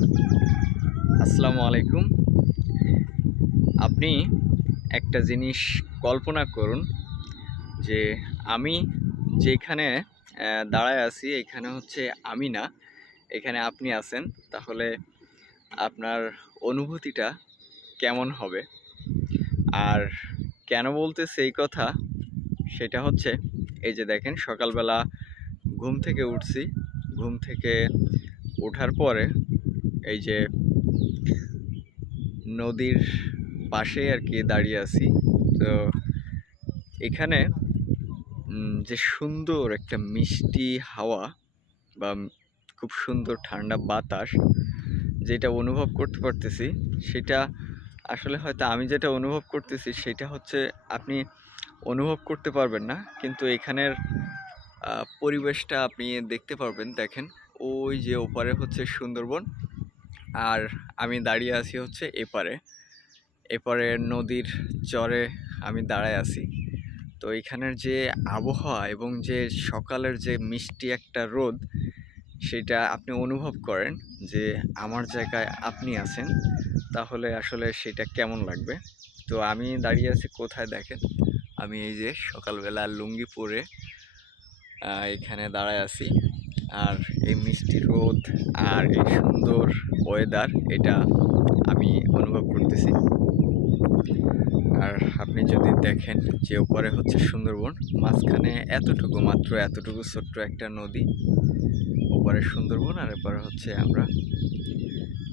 আসসালামু আলাইকুম। আপনি একটা জিনিস কল্পনা করুন যে আমি যেখানে দাঁড়ায় আছি এখানে হচ্ছে আমি না, এখানে আপনি আছেন। তাহলে আপনার অনুভূতিটা কেমন হবে? আর কেন বলতেছি এই কথা সেটা হচ্ছে এই যে দেখেন সকালবেলা ঘুম থেকে উঠছি। ঘুম থেকে ওঠার পরে এই যে নদীর পাশেই আরকি দাঁড়িয়ে আছি। তো এখানে যে সুন্দর একটা মিষ্টি হাওয়া বা খুব সুন্দর ঠান্ডা বাতাস যেটা অনুভব করতে পারতেছি, সেটা আসলে হয়তো আমি যেটা অনুভব করতেছি সেটা হচ্ছে আপনি অনুভব করতে পারবেন না। কিন্তু এখানের পরিবেশটা আপনি দেখতে পারবেন। দেখেন ওই যে ওপারে হচ্ছে সুন্দরবন আর আমি দাঁড়িয়ে আছি হচ্ছে এপারে। এপারে নদীর চরে আমি দাঁড়ায় আছি। তো এখানের যে আবহাওয়া এবং যে সকালের যে মিষ্টি একটা রোদ সেটা আপনি অনুভব করেন যে আমার জায়গায় আপনি আছেন, তাহলে আসলে সেটা কেমন লাগবে। তো আমি দাঁড়িয়ে আছি কোথায় দেখেন, আমি এই যে সকালবেলা লুঙ্গি পরে এখানে দাঁড়ায় আছি। আর এই মিষ্টি রোদ আর এই সুন্দর ওয়েদার এটা আমি অনুভব করতেছি। আর আপনি যদি দেখেন যে উপরে হচ্ছে সুন্দরবন, মাঝখানে এতটুকু মাত্র এতটুকু ছোট্ট একটা নদী, ওপারে সুন্দরবন আর এপারে হচ্ছে আমরা।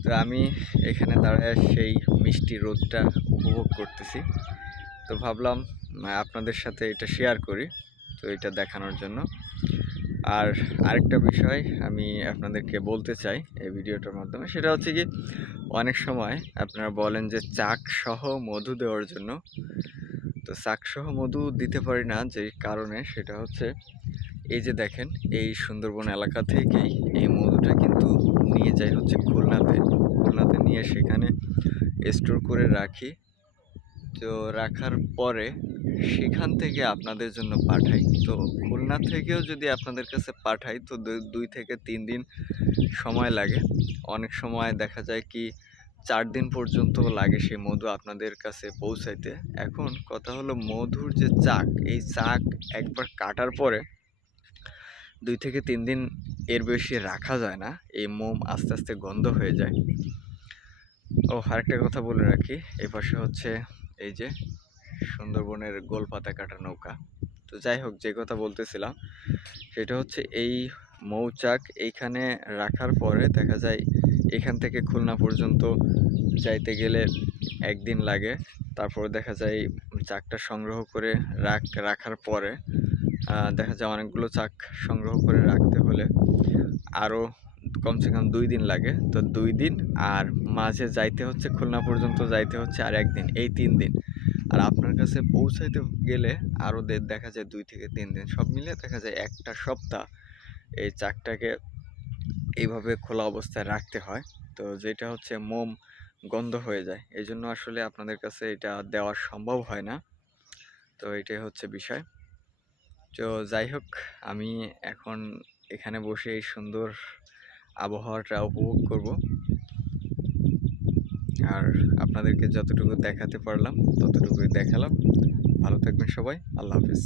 তো আমি এখানে দাঁড়ায় সেই মিষ্টি রোদটা উপভোগ করতেছি। তো ভাবলাম আপনাদের সাথে এটা শেয়ার করি, তো এটা দেখানোর জন্য। আর আরেকটা বিষয় আমি আপনাদেরকে বলতে চাই এই ভিডিওটার মাধ্যমে, সেটা হচ্ছে কি অনেক সময় আপনারা বলেন যে চাক সহ মধু দেওয়ার জন্য। তো চাকসহ মধু দিতে পারি না যে কারণে, সেটা হচ্ছে এই যে দেখেন এই সুন্দরবন এলাকা থেকেই এই মধুটা কিন্তু নিয়ে যাই হচ্ছে খুলনাতে। খুলনাতে নিয়ে সেখানে স্টোর করে রাখি। তো রাখার পরে সেখান থেকে আপনাদের জন্য পাঠাই। তো খুলনা থেকেও যদি আপনাদের কাছে পাঠাই তো ২ থেকে ৩ দিন সময় লাগে। অনেক সময় দেখা যায় কি ৪ দিন পর্যন্ত লাগে সেই মধু আপনাদের কাছে পৌঁছাইতে। এখন কথা হলো মধুর যে চাক, এই চাক একবার কাটার পরে ২ থেকে ৩ দিন এর বেশি রাখা যায় না। এই মোম আস্তে, আস্তে গন্ধ হয়ে যায়। আরেকটা কথা বলে রাখি, এপাশে হচ্ছে এই যে সুন্দরবনের গোলপাতা কাটা নৌকা। তো যাই হোক, যে কথা বলতেছিলাম সেটা হচ্ছে এই মৌচাক এইখানে রাখার পরে দেখা যায় এখান থেকে খুলনা পর্যন্ত যাইতে গেলে ১ দিন লাগে। তারপরে দেখা যায় চাকটা সংগ্রহ করে রাখার পরে দেখা যায় অনেকগুলো চাক সংগ্রহ করে রাখতে হলে আরও কমসে কম ২ দিন লাগে। তো ২ দিন আর মাঝে যাইতে হচ্ছে খুলনা পর্যন্ত যাইতে হচ্ছে আর ১ দিন, এই ৩ দিন। আর আপনার কাছে পৌঁছাইতে গেলে আরও দেখা যায় ২ থেকে ৩ দিন। সব মিলিয়ে দেখা যায় ১টা সপ্তাহ এই চাকটাকে এইভাবে খোলা অবস্থায় রাখতে হয়। তো যেটা হচ্ছে মোম গন্ধ হয়ে যায়। এজন্য আসলে আপনাদের কাছে এটা দেওয়া সম্ভব হয় না। তো এটাই হচ্ছে বিষয়। তো যাই হোক, আমি এখন এখানে বসে এই সুন্দর আবহাওয়াটা উপভোগ করব। আর আপনাদেরকে যতটুকু দেখাতে পারলাম ততটুকুই দেখালাম। ভালো থাকবেন সবাই। আল্লাহ হাফেজ।